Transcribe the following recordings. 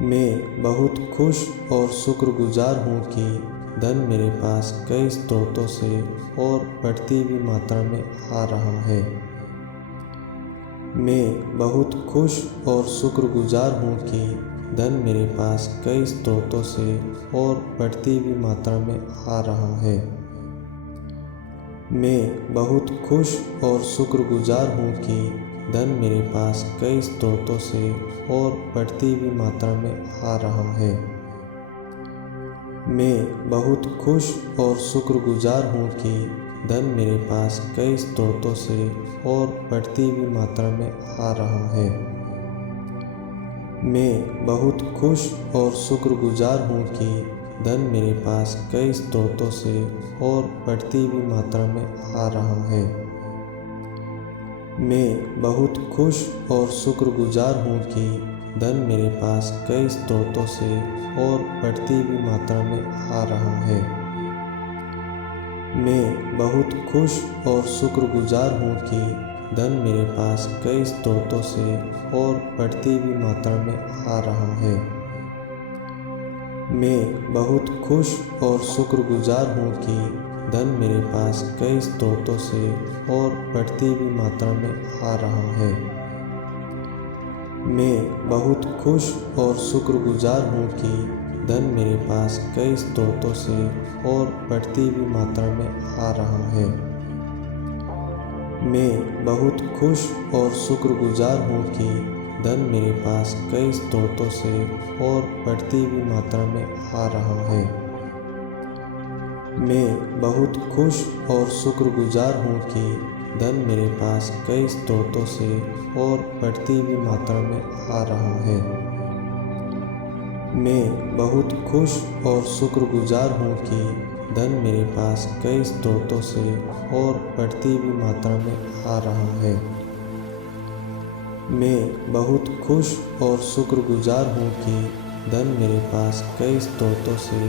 मैं बहुत खुश और शुक्रगुजार हूँ कि धन मेरे पास कई स्रोतों से और बढ़ती हुई मात्रा में आ रहा है। मैं बहुत खुश और शुक्रगुजार हूँ कि धन मेरे पास कई स्रोतों से और बढ़ती हुई मात्रा में आ रहा है। मैं बहुत खुश और शुक्रगुजार हूँ कि धन मेरे पास कई स्रोतों से और बढ़ती हुई मात्रा में आ रहा है। मैं बहुत खुश और शुक्रगुजार हूँ कि धन मेरे पास कई स्रोतों से और बढ़ती हुई मात्रा में आ रहा है। मैं बहुत खुश और शुक्रगुजार हूँ कि धन मेरे पास कई स्रोतों से और बढ़ती हुई मात्रा में आ रहा है। मैं बहुत खुश और शुक्रगुजार हूँ कि धन मेरे पास कई स्रोतों से और बढ़ती हुई मात्रा में आ रहा है। मैं बहुत खुश और शुक्रगुजार हूँ कि धन मेरे पास कई स्रोतों से और बढ़ती हुई मात्रा में आ रहा है। मैं बहुत खुश और शुक्रगुजार हूँ कि धन मेरे पास कई स्रोतों से और बढ़ती हुई मात्रा में आ रहा है। मैं बहुत खुश और शुक्रगुजार हूँ कि धन मेरे पास कई स्रोतों से और बढ़ती हुई मात्रा में आ रहा है। मैं बहुत खुश और शुक्रगुजार हूँ कि धन मेरे पास कई स्रोतों से और बढ़ती हुई मात्रा में आ रहा है। मैं बहुत खुश और शुक्रगुजार हूँ कि धन मेरे पास कई स्रोतों से और बढ़ती हुई मात्रा में आ रहा है। मैं बहुत खुश और शुक्रगुजार हूँ कि धन मेरे पास कई स्रोतों से और बढ़ती हुई मात्रा में आ रहा है। मैं बहुत खुश और शुक्रगुजार हूँ कि धन मेरे पास कई स्रोतों से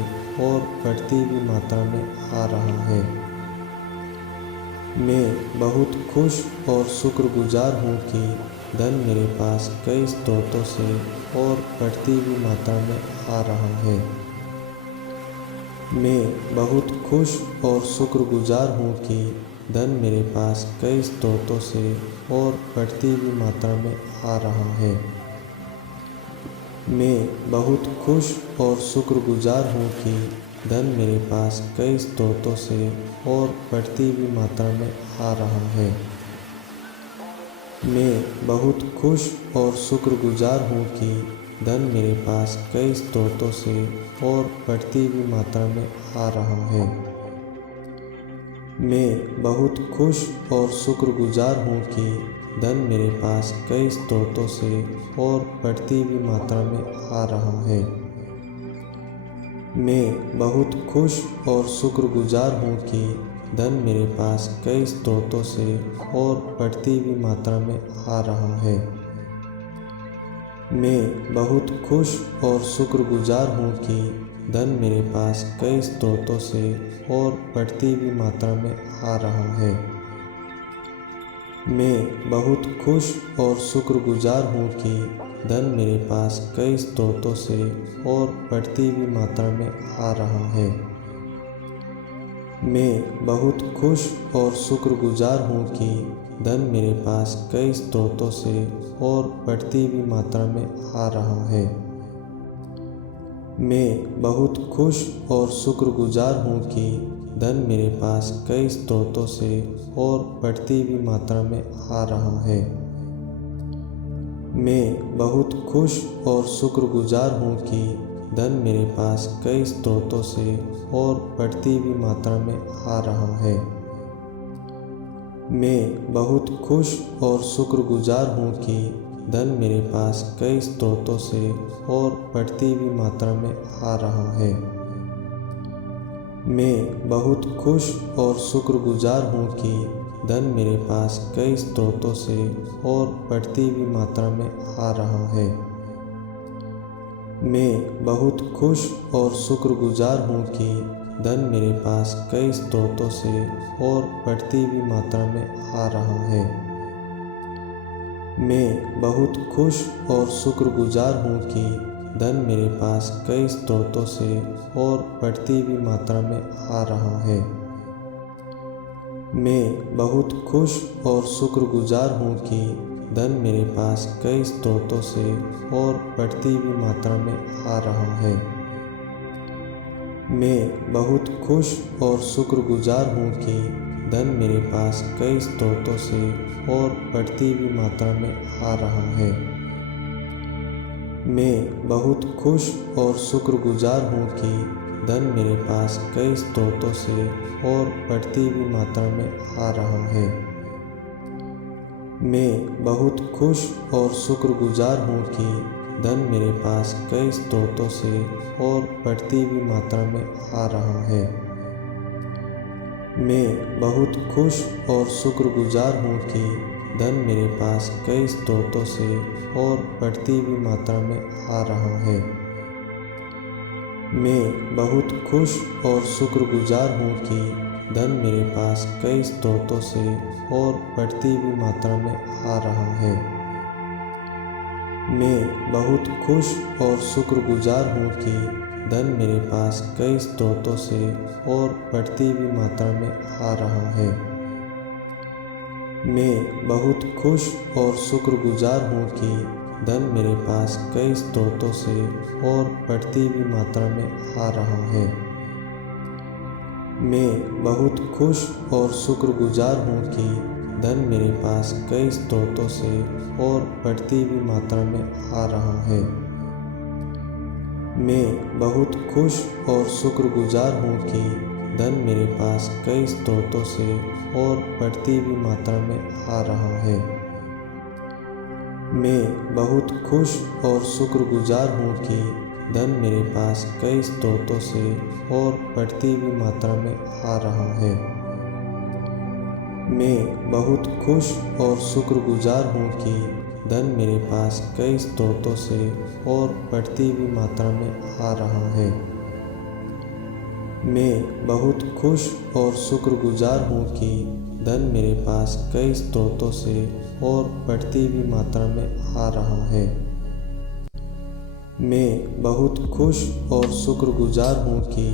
और बढ़ती हुई मात्रा में आ रहा है। मैं बहुत खुश और शुक्रगुजार हूँ कि धन मेरे पास कई स्रोतों से और बढ़ती हुई मात्रा में आ रहा है। मैं बहुत खुश और शुक्रगुजार हूँ कि धन मेरे पास कई स्रोतों से और बढ़ती हुई मात्रा में आ रहा है। मैं बहुत खुश और शुक्रगुजार हूँ कि धन मेरे पास कई स्रोतों से और बढ़ती हुई मात्रा में आ रहा है। मैं बहुत खुश और शुक्रगुजार हूँ कि धन मेरे पास कई स्रोतों से और बढ़ती हुई मात्रा में आ रहा है। मैं बहुत खुश और शुक्रगुजार हूँ कि धन मेरे पास कई स्रोतों से और बढ़ती हुई मात्रा में आ रहा है। मैं बहुत खुश और शुक्रगुजार हूँ कि धन मेरे पास कई स्रोतों से और बढ़ती हुई मात्रा में आ रहा है। मैं बहुत खुश और शुक्रगुजार हूँ कि धन मेरे पास कई स्रोतों से और बढ़ती हुई मात्रा में आ रहा है। मैं बहुत खुश और शुक्रगुजार हूँ कि धन मेरे पास कई स्रोतों से और बढ़ती हुई मात्रा में आ रहा है। मैं बहुत खुश और शुक्रगुजार हूँ कि धन मेरे पास कई स्रोतों से और बढ़ती हुई मात्रा में आ रहा है। मैं बहुत खुश और शुक्रगुजार हूँ कि धन मेरे पास कई स्रोतों से और बढ़ती हुई मात्रा में आ रहा है। मैं बहुत खुश और शुक्रगुजार हूँ कि धन मेरे पास कई स्रोतों से और बढ़ती हुई मात्रा में आ रहा है। मैं बहुत खुश और शुक्रगुजार हूँ कि धन मेरे पास कई स्रोतों से और बढ़ती हुई मात्रा में आ रहा है। मैं बहुत खुश और शुक्रगुजार हूँ कि धन मेरे पास कई स्रोतों से और बढ़ती हुई मात्रा में आ रहा है। मैं बहुत खुश और शुक्रगुजार हूँ कि धन मेरे पास कई स्रोतों से और बढ़ती हुई मात्रा में आ रहा है। मैं बहुत खुश और शुक्रगुजार हूँ कि धन मेरे पास कई स्रोतों से और बढ़ती हुई मात्रा में आ रहा है। मैं बहुत खुश और शुक्रगुजार हूँ कि धन मेरे पास कई स्रोतों से और बढ़ती हुई मात्रा में आ रहा है। मैं बहुत खुश और शुक्रगुजार हूँ कि धन मेरे पास कई स्रोतों से और बढ़ती हुई मात्रा में आ रहा है। मैं बहुत खुश और शुक्रगुजार हूँ कि धन मेरे पास कई स्रोतों से और बढ़ती हुई मात्रा में आ रहा है। मैं बहुत खुश और शुक्रगुजार हूँ कि धन मेरे पास कई स्रोतों से और बढ़ती हुई मात्रा में आ रहा है। मैं बहुत खुश और शुक्रगुजार हूँ कि धन मेरे पास कई स्रोतों से और बढ़ती हुई मात्रा में आ रहा है। मैं बहुत खुश और शुक्रगुजार हूँ कि धन मेरे पास कई स्रोतों से और बढ़ती हुई मात्रा में आ रहा है। मैं बहुत खुश और शुक्रगुजार हूँ कि धन मेरे पास कई स्रोतों से और बढ़ती हुई मात्रा में आ रहा है। मैं बहुत खुश और शुक्रगुजार हूँ कि धन मेरे पास कई स्रोतों से और बढ़ती हुई मात्रा में आ रहा है। मैं बहुत खुश और शुक्रगुजार हूँ कि धन मेरे पास कई स्रोतों से और बढ़ती हुई मात्रा में आ रहा है। मैं बहुत खुश और शुक्रगुजार हूँ कि धन मेरे पास कई स्रोतों से और बढ़ती हुई मात्रा में आ रहा है। मैं बहुत खुश और शुक्रगुजार हूँ कि धन मेरे पास कई स्रोतों से और बढ़ती हुई मात्रा में आ रहा है। मैं बहुत खुश और शुक्रगुजार हूँ कि धन मेरे पास कई स्रोतों से और बढ़ती हुई मात्रा में आ रहा है। मैं बहुत खुश और शुक्रगुजार हूँ कि धन मेरे पास कई स्रोतों से और बढ़ती हुई मात्रा में आ रहा है। मैं बहुत खुश और शुक्रगुजार हूँ कि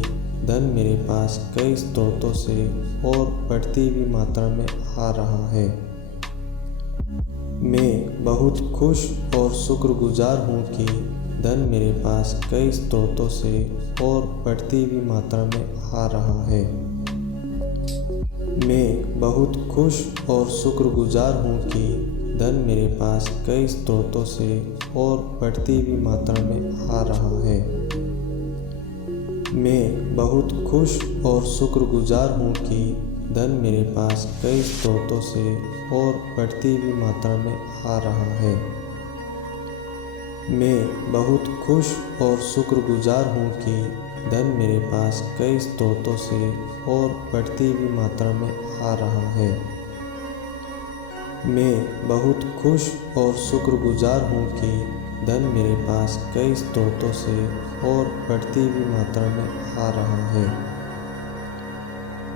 धन मेरे पास कई स्रोतों से और बढ़ती हुई मात्रा में आ रहा है। मैं बहुत खुश और शुक्रगुजार हूँ कि धन मेरे पास कई स्रोतों से और बढ़ती हुई मात्रा में आ रहा है। मैं बहुत खुश और शुक्रगुजार हूँ कि धन मेरे पास कई स्रोतों से और बढ़ती हुई मात्रा में आ रहा है। मैं बहुत खुश और शुक्रगुजार हूँ कि धन मेरे पास कई स्रोतों से और बढ़ती हुई मात्रा में आ रहा है। मैं बहुत खुश और शुक्रगुजार हूँ कि धन मेरे पास कई स्रोतों से और बढ़ती हुई मात्रा में आ रहा है। मैं बहुत खुश और शुक्रगुजार हूँ कि धन मेरे पास कई स्रोतों से और बढ़ती हुई मात्रा में आ रहा है।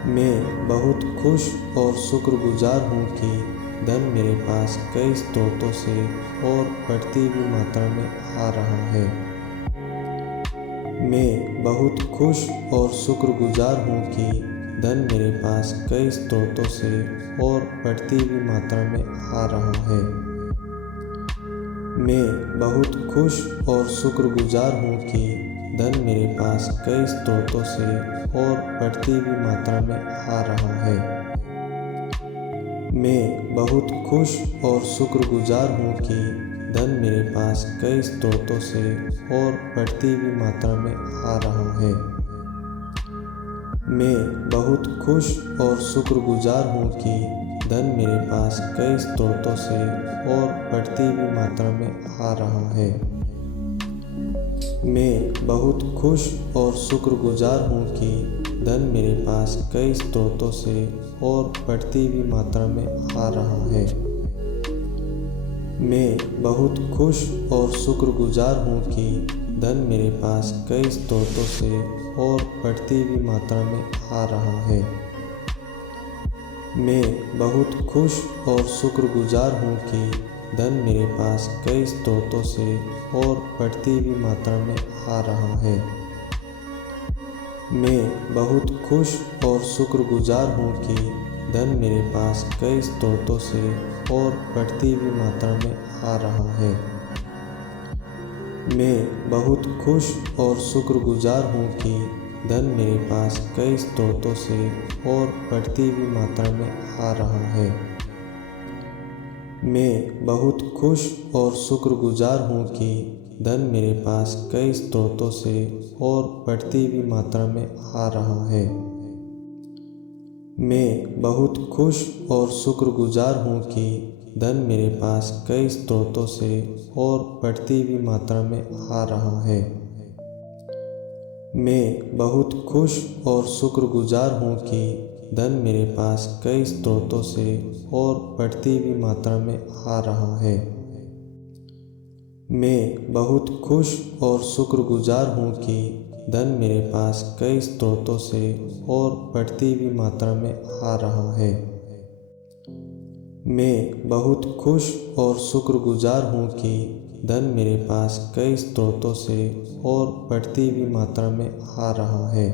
मैं बहुत खुश और शुक्रगुजार हूँ कि धन मेरे पास कई स्रोतों से और बढ़ती हुई मात्रा में आ रहा है। मैं बहुत खुश और शुक्रगुजार हूँ कि धन मेरे पास कई स्रोतों से और बढ़ती हुई मात्रा में आ रहा है। मैं बहुत खुश और शुक्रगुजार हूँ कि धन मेरे पास कई स्रोतों से और बढ़ती हुई मात्रा में आ रहा है। मैं बहुत खुश और शुक्रगुजार हूँ कि धन मेरे पास कई स्रोतों से और बढ़ती हुई मात्रा में आ रहा है। मैं बहुत खुश और शुक्रगुजार हूँ कि धन मेरे पास कई स्रोतों से और बढ़ती हुई मात्रा में आ रहा है। मैं बहुत खुश और शुक्रगुजार हूँ कि धन मेरे पास कई स्रोतों से और बढ़ती हुई मात्रा में आ रहा है। मैं बहुत खुश और शुक्रगुजार हूँ कि धन मेरे पास कई स्रोतों से और बढ़ती हुई मात्रा में आ रहा है। मैं बहुत खुश और शुक्रगुजार हूँ कि धन मेरे पास कई स्रोतों से और बढ़ती हुई मात्रा में आ रहा है। मैं बहुत खुश और शुक्रगुजार हूँ कि धन मेरे पास कई स्रोतों से और बढ़ती हुई मात्रा में आ रहा है। मैं बहुत खुश और शुक्रगुजार हूँ कि धन मेरे पास कई स्रोतों से और बढ़ती हुई मात्रा में आ रहा है। मैं बहुत खुश और शुक्रगुजार हूँ कि धन मेरे पास कई स्रोतों से और बढ़ती हुई मात्रा में आ रहा है। मैं बहुत खुश और शुक्रगुजार हूँ कि धन मेरे पास कई स्रोतों से और बढ़ती हुई मात्रा में आ रहा है। मैं बहुत खुश और शुक्रगुजार हूँ कि धन मेरे पास कई स्रोतों से और बढ़ती हुई मात्रा में आ रहा है। मैं बहुत खुश और शुक्रगुजार हूँ कि धन मेरे पास कई स्रोतों से और बढ़ती हुई मात्रा में आ रहा है। मैं बहुत खुश और शुक्रगुजार हूँ कि धन मेरे पास कई स्रोतों से और बढ़ती हुई मात्रा में आ रहा है।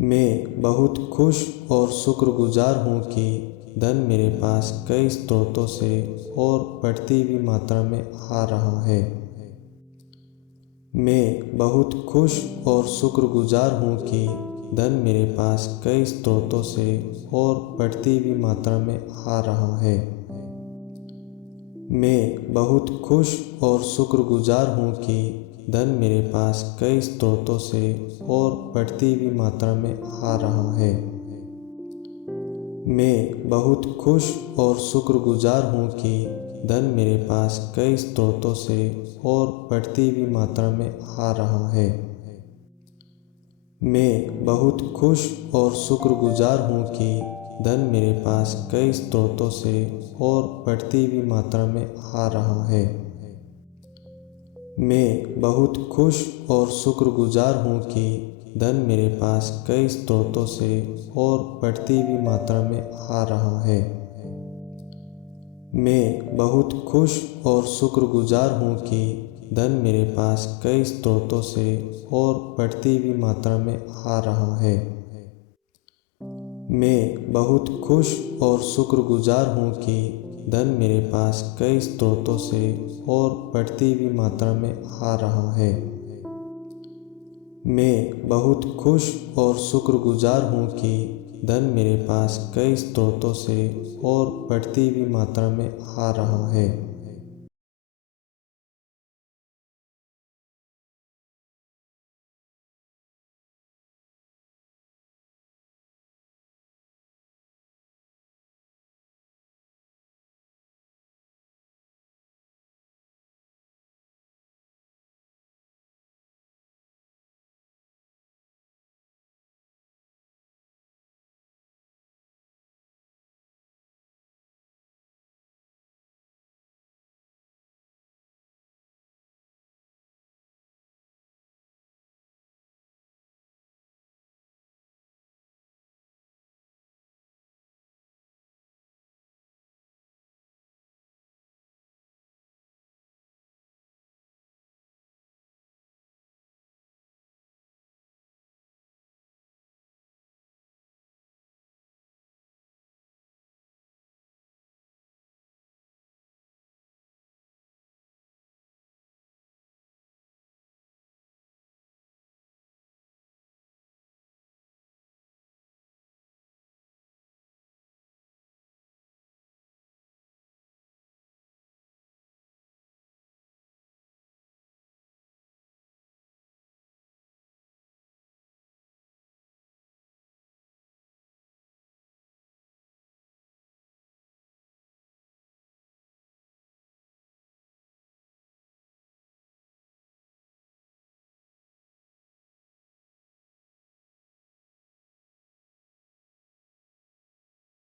मैं बहुत खुश और शुक्रगुजार हूँ कि धन मेरे पास कई स्रोतों से और बढ़ती हुई मात्रा में आ रहा है। मैं बहुत खुश और शुक्रगुजार हूँ कि धन मेरे पास कई स्रोतों से और बढ़ती हुई मात्रा में आ रहा है। मैं बहुत खुश और शुक्रगुजार हूँ कि धन मेरे पास कई स्रोतों से और बढ़ती हुई मात्रा में आ रहा है। मैं बहुत खुश और शुक्रगुजार हूँ कि धन मेरे पास कई स्रोतों से और बढ़ती हुई मात्रा में आ रहा है। मैं बहुत खुश और शुक्रगुजार हूँ कि धन मेरे पास कई स्रोतों से और बढ़ती हुई मात्रा में आ रहा है। मैं बहुत खुश और शुक्रगुजार हूँ कि धन मेरे पास कई स्रोतों से और बढ़ती हुई मात्रा में आ रहा है। मैं बहुत खुश और शुक्रगुजार हूँ कि धन मेरे पास कई स्रोतों से और बढ़ती हुई मात्रा में आ रहा है। मैं बहुत खुश और शुक्रगुजार हूँ कि धन मेरे पास कई स्रोतों से और बढ़ती हुई मात्रा में आ रहा है। मैं बहुत खुश और शुक्रगुजार हूँ कि धन मेरे पास कई स्रोतों से और बढ़ती हुई मात्रा में आ रहा है।